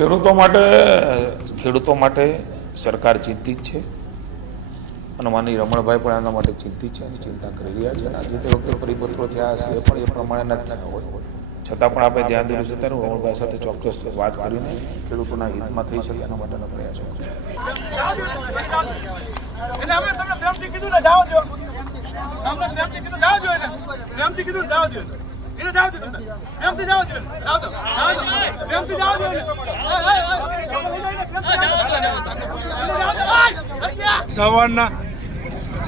ખેડૂતો માટે સરકાર ચિંતિત છે અને માનનીય રમણભાઈ પણ આના માટે ચિંતિત છે અને ચિંતા કરી રહ્યા છે. આજે તે વખતે પરિપત્રો થયા હશે એ પણ એ પ્રમાણે ન થયા હોય, છતાં પણ આપણે ધ્યાન દેવું છે. ત્યારે રમણભાઈ સાથે ચોક્કસ વાત કરીને ખેડૂતોના હિતમાં થઈ શકે એના માટેનો પ્રયાસો કરશે.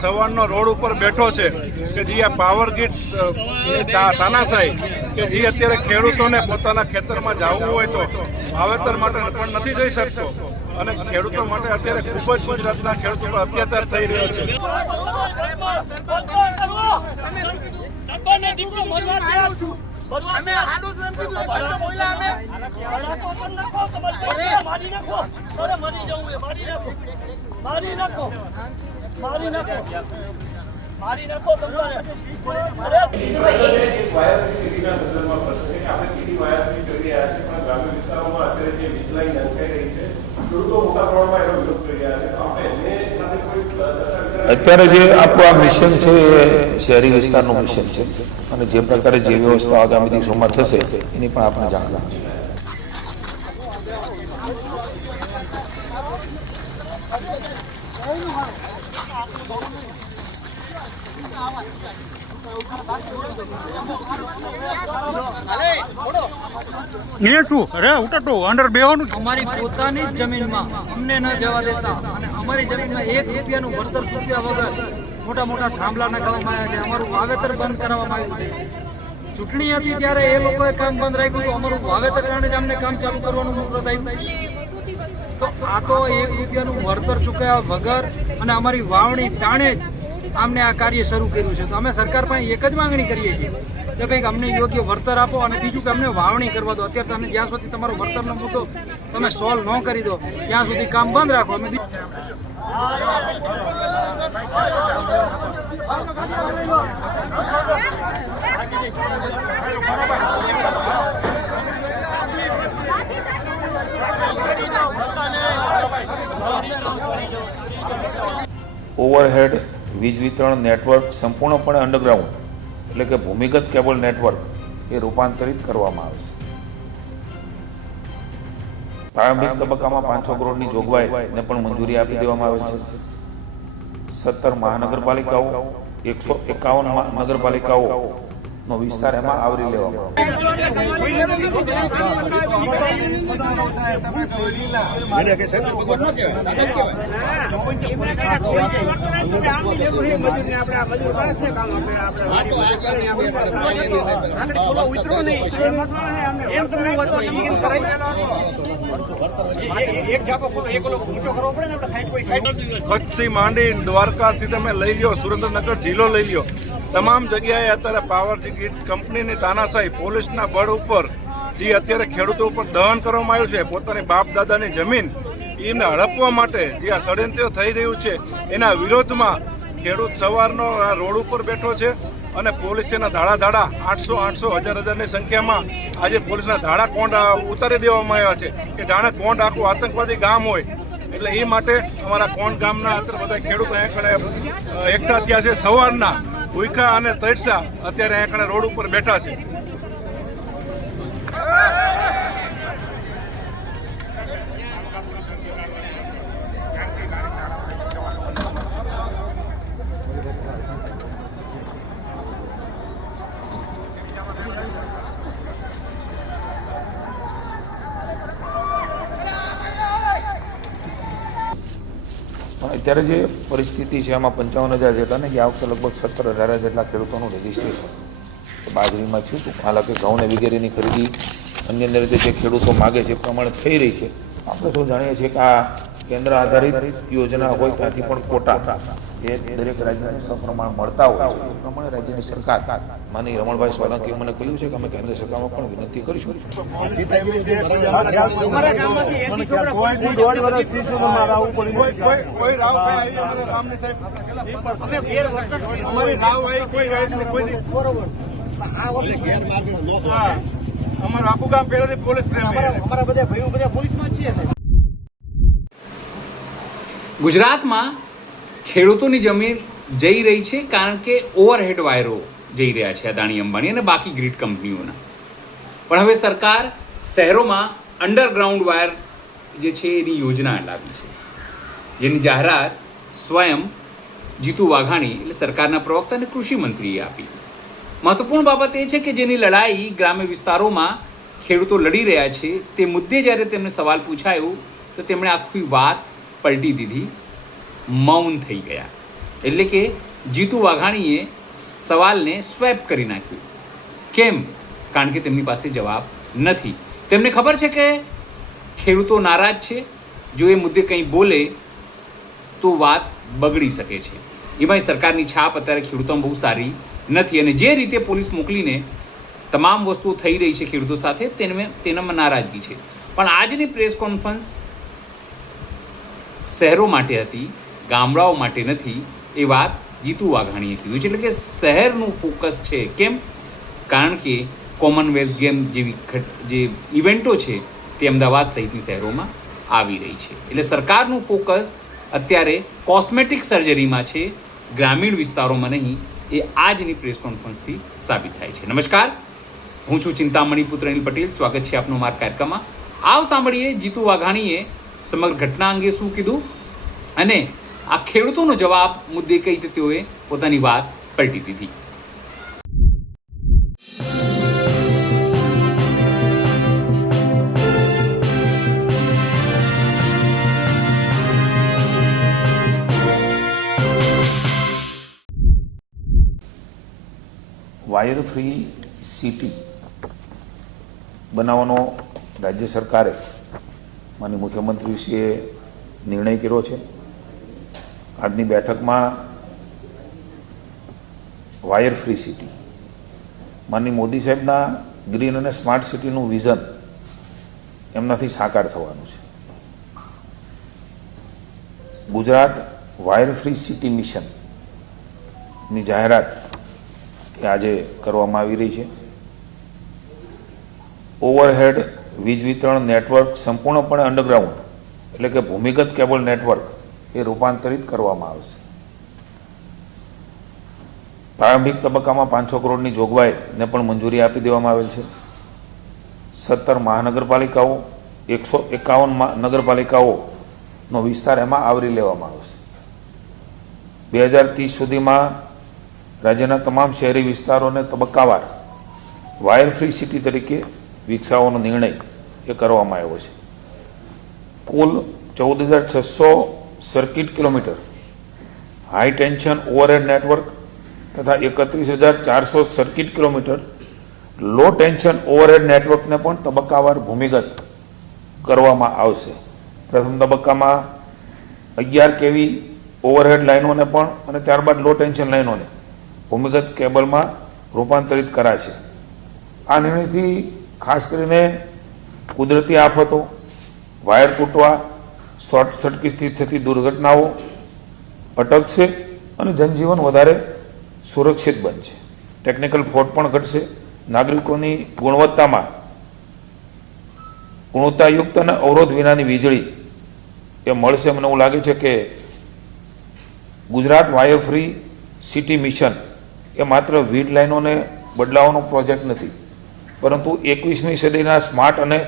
સવારનો રોડ ઉપર બેઠો છે કે જે આ પાવર ગ્રીડ તાનાશાહી કે જે અત્યારે ખેડૂતોને પોતાના ખેતરમાં જવું હોય તો વાવેતર માટે પણ નથી જઈ શકતો અને ખેડૂતો માટે અત્યારે ખૂબ જ ગુજરાતના ખેડૂતો પર અત્યાચાર થઈ રહ્યો છે. અત્યારે જે આપણું આ મિશન છે એ શહેરી વિસ્તારનું મિશન છે અને જે પ્રકારે જે વ્યવસ્થા આગામી દિવસોમાં થશે એની પણ આપણે જાણ રાખીશું. અમારી પોતાની જ જમીનમાં અમને ન જવા દેતા અને અમારી જમીનમાં 1 રૂપિયાનું વળતર ચૂક્યા વગર મોટા મોટા થાંભલા નખાવવામાં આવ્યા છે. અમારું વાવેતર બંધ કરવામાં આવ્યું છે. ચૂંટણી હતી ત્યારે એ લોકોએ કામ બંધ રાખ્યું તો અમારું વાવેતર કારણે જ અમને કામ ચાલુ કરવાનું મુહૂર્ત આવ્યું. તો આ તો 1 રૂપિયાનું વળતર ચૂક્યા વગર અને અમારી વાવણી ટાણે જ અમને આ કાર્ય શરૂ કર્યું છે. તો અમે સરકાર પાસે એક જ માંગણી કરીએ છીએ કે ભાઈ અમને યોગ્ય વળતર આપો અને બીજું કે અમને વાવણી કરવા દો. અત્યારે તમે જ્યાં સુધી તમારો વળતરનો મુદ્દો તમે સોલ્વ ન કરી દો ત્યાં સુધી કામ બંધ રાખો. અમે ઓવરહેડ વીજ વિતરણ નેટવર્ક સંપૂર્ણપણે અંડરગ્રાઉન્ડ એટલે કે ભૂમિગત કેબલ નેટવર્ક એ રૂપાંતરિત કરવામાં આવશે. પ્રારંભિક તબક્કામાં 500 કરોડની જોગવાઈને પણ મંજૂરી આપી દેવામાં આવે છે. 17 મહાનગરપાલિકાઓ 151 નગરપાલિકાઓનો વિસ્તાર એમાં આવરી લેવામાં કચ્છથી માંડી દ્વારકાથી તમે લઈ લો, સુરેન્દ્રનગર જિલ્લો લઈ લો, તમામ જગ્યાએ અત્યારે પાવર ગ્રીડ કંપનીની તાનાશાહી પોલીસના બળ ઉપર જે અત્યારે ખેડૂતો ઉપર દહન કરવામાં આવ્યું છે. પોતાની બાપ દાદાની જમીન એને હડપવા માટે જે આ ષડયંત્ર થઈ રહ્યું છે એના વિરોધમાં ખેડૂત સવારનો આ રોડ ઉપર બેઠો છે અને પોલીસના ધાડા 800 હજારની સંખ્યામાં આજે પોલીસના ધાડા કોંડ ઉતારી દેવામાં આવ્યા છે કે જાણે કોંડ આખું આતંકવાદી ગામ હોય. એટલે એ માટે અમારા કોંડ ગામના અત્યારે બધા ખેડૂતો અહીંયા એકઠા થયા છે. સવારના ભૂખા અને તરસા અત્યારે અહીંયા રોડ ઉપર બેઠા છે. અત્યારે જે પરિસ્થિતિ છે એમાં 55,000 જેટલા ને આ વખતે લગભગ 17,000 જેટલા ખેડૂતોનું રજીસ્ટ્રેશન બાજરીમાં થયું હતું. હાલાકી ઘઉંને વગેરેની ખરીદી અન્ય રીતે જે ખેડૂતો માગે છે એ પ્રમાણે થઈ રહી છે. આપણે સૌ જાણીએ છીએ કે આ કેન્દ્ર આધારિત યોજના હોય ત્યાંથી પણ કોટા એ દરેક રાજ્યને સપ્રમાણ મળતા હોય છે. એ પ્રમાણે રાજ્યની સરકાર માનનીય રમણભાઈ સોલંકીએ મને કહ્યું છે કે અમે કેન્દ્ર સરકારમાં પણ વિનંતી કરીશું. અમારું આખું ગામ પહેલાથી પોલીસ પ્રેમી છે. અમારા બધા ભાઈઓ બધા પોલીસમાં જ છીએ. ગુજરાતમાં ખેડૂતોની જમીન જઈ રહી છે કારણ કે ઓવરહેડ વાયરો જઈ રહ્યા છે અદાણી અંબાણી અને બાકી ગ્રીડ કંપનીઓના. પણ હવે સરકાર શહેરોમાં અંડરગ્રાઉન્ડ વાયર જે છે એની યોજના લાવી છે, જેની જાહેરાત સ્વયં જીતુ વાઘાણી એટલે સરકારના પ્રવક્તા અને કૃષિ મંત્રીએ આપી. મહત્વપૂર્ણ બાબત એ છે કે જેની લડાઈ ગ્રામ્ય વિસ્તારોમાં ખેડૂતો લડી રહ્યા છે તે મુદ્દે જ્યારે તેમને સવાલ પૂછાયો તો તેમણે આખી વાત પલટી દીધી, મૌન થઈ ગયા. એટલે કે જીતુ વાઘાણીએ સવાલને સ્વેપ કરી નાખ્યું. કેમ? કારણ કે તેમની પાસે જવાબ નથી. તેમને ખબર છે કે ખેડૂતો નારાજ છે, જો એ મુદ્દે કંઈ બોલે તો વાત બગડી શકે છે. એમાંય સરકારની છાપ અત્યારે ખેડૂતોમાં બહુ સારી નથી અને જે રીતે પોલીસ મોકલીને તમામ વસ્તુઓ થઈ રહી છે ખેડૂતો સાથે તેનામાં નારાજગી છે. પણ આજની પ્રેસ કોન્ફરન્સ શહેરો માટે હતી, ગામડાઓ માટે નથી. એ વાત જીતુ વાઘાણીએ કીધું છે. એટલે કે શહેરનું ફોકસ છે. કેમ? કારણ કે કોમનવેલ્થ ગેમ જેવી જે ઇવેન્ટો છે તે અમદાવાદ સહિતની શહેરોમાં આવી રહી છે. એટલે સરકારનું ફોકસ અત્યારે કોસ્મેટિક સર્જરીમાં છે, ગ્રામીણ વિસ્તારોમાં નહીં. એ આજની પ્રેસ કોન્ફરન્સથી સાબિત થાય છે. નમસ્કાર, હું છું ચિંતામણી પુત્ર અનિલ પટેલ. સ્વાગત છે આપનું મારા કાર્યક્રમમાં. આવ સાંભળીએ જીતુ વાઘાણીએ સમગ્ર ઘટના અંગે શું કીધું અને આ ખેડૂતોનો જવાબ મુદ્દે કઈ રીતે તેઓએ પોતાની વાત પલટી દીધી. વાયર ફ્રી સિટી બનાવવાનો રાજ્ય સરકારે માનનીય મુખ્યમંત્રીશ્રીએ નિર્ણય કર્યો છે. આજની બેઠકમાં વાયર ફ્રી સિટી માનનીય મોદી સાહેબના ગ્રીન અને સ્માર્ટ સિટીનું વિઝન એમનાથી સાકાર થવાનું છે. ગુજરાત વાયર ફ્રી સિટી મિશનની જાહેરાત એ આજે કરવામાં આવી રહી છે. ઓવરહેડ વીજ વિતરણ નેટવર્ક સંપૂર્ણપણે અંડરગ્રાઉન્ડ એટલે કે ભૂમિગત કેબલ નેટવર્ક એ રૂપાંતરિત કરવામાં આવશે. પ્રારંભિક તબક્કામાં 500 કરોડની જોગવાઈને પણ મંજૂરી આપી દેવામાં આવેલ છે. 17 મહાનગરપાલિકાઓ 151 નગરપાલિકાઓનો વિસ્તાર એમાં આવરી લેવામાં આવશે. 2030 સુધીમાં રાજ્યના તમામ શહેરી વિસ્તારોને તબક્કાવાર વાયર ફ્રી સિટી તરીકે વિકસાવવાનો નિર્ણય એ કરવામાં આવ્યો છે. કુલ 14,600 circuit kilometre high tension overhead network તથા 31,400 સર્કિટ કિલોમીટર લો ટેન્શન ઓવરહેડ નેટવર્કને પણ તબક્કાવાર ભૂમિગત કરવામાં આવશે. પ્રથમ તબક્કામાં 11 kV ઓવરહેડ લાઇનોને પણ અને ત્યારબાદ લો ટેન્શન લાઇનોને ભૂમિગત કેબલમાં રૂપાંતરિત કરાશે. આ નિર્ણયથી ખાસ કરીને કુદરતી આફતો, વાયર તૂટવા, શોર્ટ સર્કિટથી થતી દુર્ઘટનાઓ અટકશે અને જનજીવન વધારે સુરક્ષિત બનશે. ટેકનિકલ ફોલ્ટ પણ ઘટશે. નાગરિકોની ગુણવત્તાયુક્ત અને અવરોધ વિનાની વીજળી એ મળશે. મને એવું લાગે છે કે Gujarat wire free city mission એ માત્ર વીજ લાઇનોને બદલાવાનો પ્રોજેક્ટ નથી, પરંતુ 21મી સદીના સ્માર્ટ અને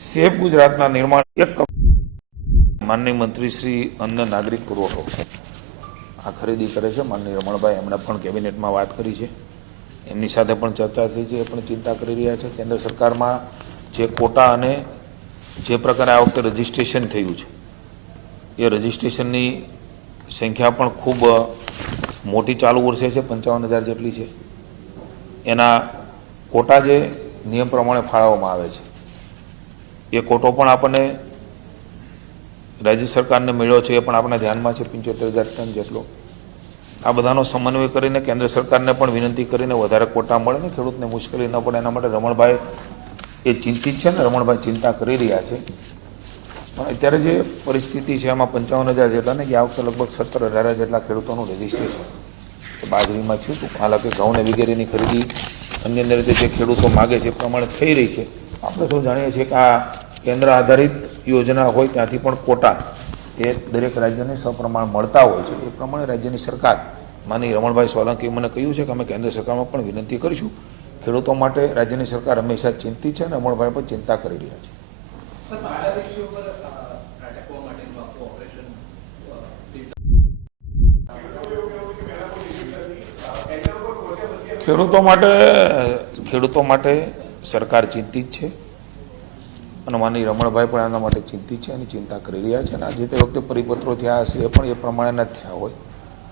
સેફ ગુજરાતના નિર્માણ એક માનનીય મંત્રી શ્રી અન્ન નાગરિક પુરવઠો આ ખરીદી કરે છે. માનનીય રમણભાઈ એમણે પણ કેબિનેટમાં વાત કરી છે, એમની સાથે પણ ચર્ચા થઈ છે, એ પણ ચિંતા કરી રહ્યા છે. કેન્દ્ર સરકારમાં જે કોટા અને જે પ્રકારે આ વખતે રજિસ્ટ્રેશન થયું છે એ રજિસ્ટ્રેશનની સંખ્યા પણ ખૂબ મોટી ચાલુ વર્ષે છે, 55,000 જેટલી છે. એના કોટા જે નિયમ પ્રમાણે ફાળવવામાં આવે છે એ કોટો પણ આપણને રાજ્ય સરકારને મળ્યો છે, એ પણ આપણા ધ્યાનમાં છે, 75,000 ટન જેટલો. આ બધાનો સમન્વય કરીને કેન્દ્ર સરકારને પણ વિનંતી કરીને વધારે કોટા મળે ને ખેડૂતને મુશ્કેલી ન પડે એના માટે રમણભાઈ એ ચિંતિત છે ને રમણભાઈ ચિંતા કરી રહ્યા છે. પણ અત્યારે જે પરિસ્થિતિ છે એમાં 55,000 જેટલા ને કે આ વખતે લગભગ 17,000 જેટલા ખેડૂતોનું રજિસ્ટ્રેશન બાજરીમાં થયું હતું. હાલાકી ઘઉં ને વગેરેની ખરીદી અન્ય રીતે જે ખેડૂતો માગે છે એ પ્રમાણે થઈ રહી છે. આપણે સૌ જાણીએ છીએ કે આ કેન્દ્ર આધારિત યોજના હોય ત્યાંથી પણ કોટા એ દરેક રાજ્યને સપ્રમાણ મળતા હોય છે. એ પ્રમાણે રાજ્યની સરકાર માનનીય રમણભાઈ સોલંકીએ મને કહ્યું છે કે અમે કેન્દ્ર સરકારમાં પણ વિનંતી કરીશું. ખેડૂતો માટે રાજ્યની સરકાર હંમેશા ચિંતિત છે અને રમણભાઈ પણ ચિંતા કરી રહ્યા છે. ખેડૂતો માટે સરકાર ચિંતિત છે અને માનનીય રમણભાઈ પણ આના માટે ચિંતિત છે અને ચિંતા કરી રહ્યા છે. અને જે તે વખતે પરિપત્રો થયા હશે એ પણ એ પ્રમાણેના જ થયા હોય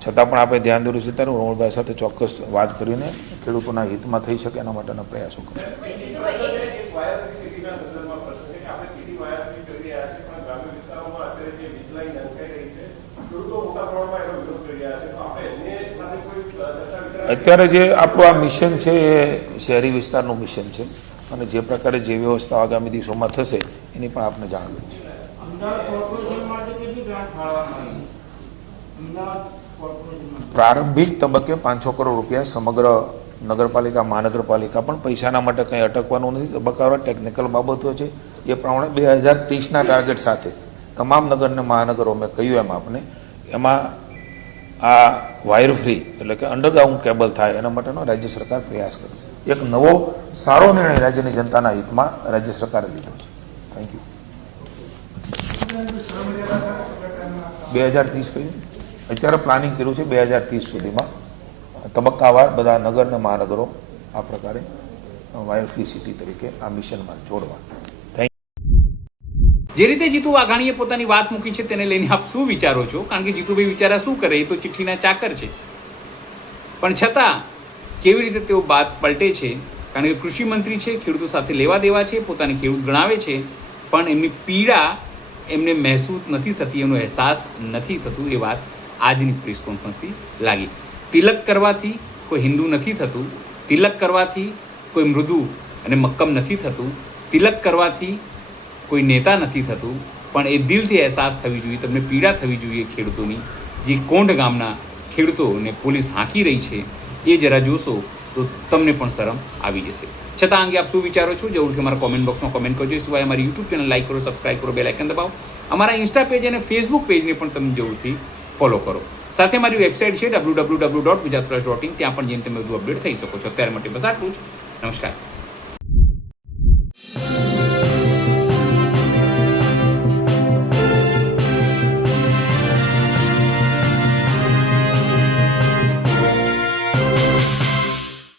છતાં પણ આપણે ધ્યાન દોર્યું છે ત્યારે રમણભાઈ સાથે ચોક્કસ વાત કરીને ખેડૂતોના હિતમાં થઈ શકે એના માટેના પ્રયાસો કરીશું. અત્યારે જે આપણું આ મિશન છે એ શહેરી વિસ્તારનું મિશન છે અને જે પ્રકારે જે વ્યવસ્થા આગામી દિવસોમાં થશે એની પણ આપને જાણ કરીશું. પ્રારંભિક તબક્કે 500 કરોડ રૂપિયા સમગ્ર નગરપાલિકા મહાનગરપાલિકા પણ પૈસાના માટે કંઈ અટકવાનું નથી. તબક્કાવાર ટેકનિકલ બાબતો છે એ પ્રમાણે 2030ના ટાર્ગેટ સાથે તમામ નગર અને મહાનગરો મેં કહ્યું એમ આપને એમાં આ વાયર ફ્રી એટલે કે અંડરગ્રાઉન્ડ કેબલ થાય એના માટેનો રાજ્ય સરકાર પ્રયાસ કરશે. એક નવો સારો નિર્ણય રાજ્યની જનતાના હિતમાં રાજ્ય સરકારે લીધો છે. Thank you. 2030 કહ્યું અત્યારે પ્લાનિંગ કર્યું છે 2030 સુધીમાં તબક્કાવાર બધા નગર અને મહાનગરો આ પ્રકારે વાયર ફ્રી સિટી તરીકે આ મિશનમાં જોડવા. જે રીતે જીતુ વાઘાણીએ પોતાની વાત મૂકી છે તેને લઈને આપ શું વિચારો છો? કારણ કે જીતુભાઈ વિચારા શું કરે, એ તો ચિઠ્ઠીના ચાકર છે, પણ છતાં કેવી રીતે તેઓ વાત પલટે છે? કારણ કે કૃષિ મંત્રી છે, ખેડૂતો સાથે લેવા દેવા છે, પોતાને ખેડૂત ગણાવે છે, પણ એમની પીડા એમને મહેસૂસ નથી થતી, એનો અહેસાસ નથી થતું. એ વાત આજની પ્રેસ કોન્ફરન્સથી લાગી. તિલક કરવાથી કોઈ હિન્દુ નથી થતું, તિલક કરવાથી કોઈ મૃદુ અને મક્કમ નથી થતું, તિલક કરવાથી કોઈ નેતા નથી થતું, પણ એ દિલથી અહેસાસ થવી જોઈએ, તમને પીડા થવી જોઈએ ખેડૂતોની. જે કોંઢ ગામના ખેડૂતોને પોલીસ હાંકી રહી છે એ જરા જોશો તો તમને પણ શરમ આવી જશે. છતાં અંગે આપ શું વિચારો છો જરૂરથી અમારા કોમેન્ટ બોક્સમાં કોમેન્ટ કરજો. એ સિવાય અમારી યુટ્યુબ ચેનલ લાઈક કરો, સબસ્ક્રાઈબ કરો, બેલ આઇકન દબાવો. અમારા ઇન્સ્ટા પેજ અને ફેસબુક પેજને પણ તમે જરૂરથી ફોલો કરો. સાથે મારી વેબસાઇટ છે www.gujaratplus.in, ત્યાં પણ જઈને તમે બધું અપડેટ થઈ શકો છો. અત્યારે માટે બસ આટલું જ. નમસ્કાર.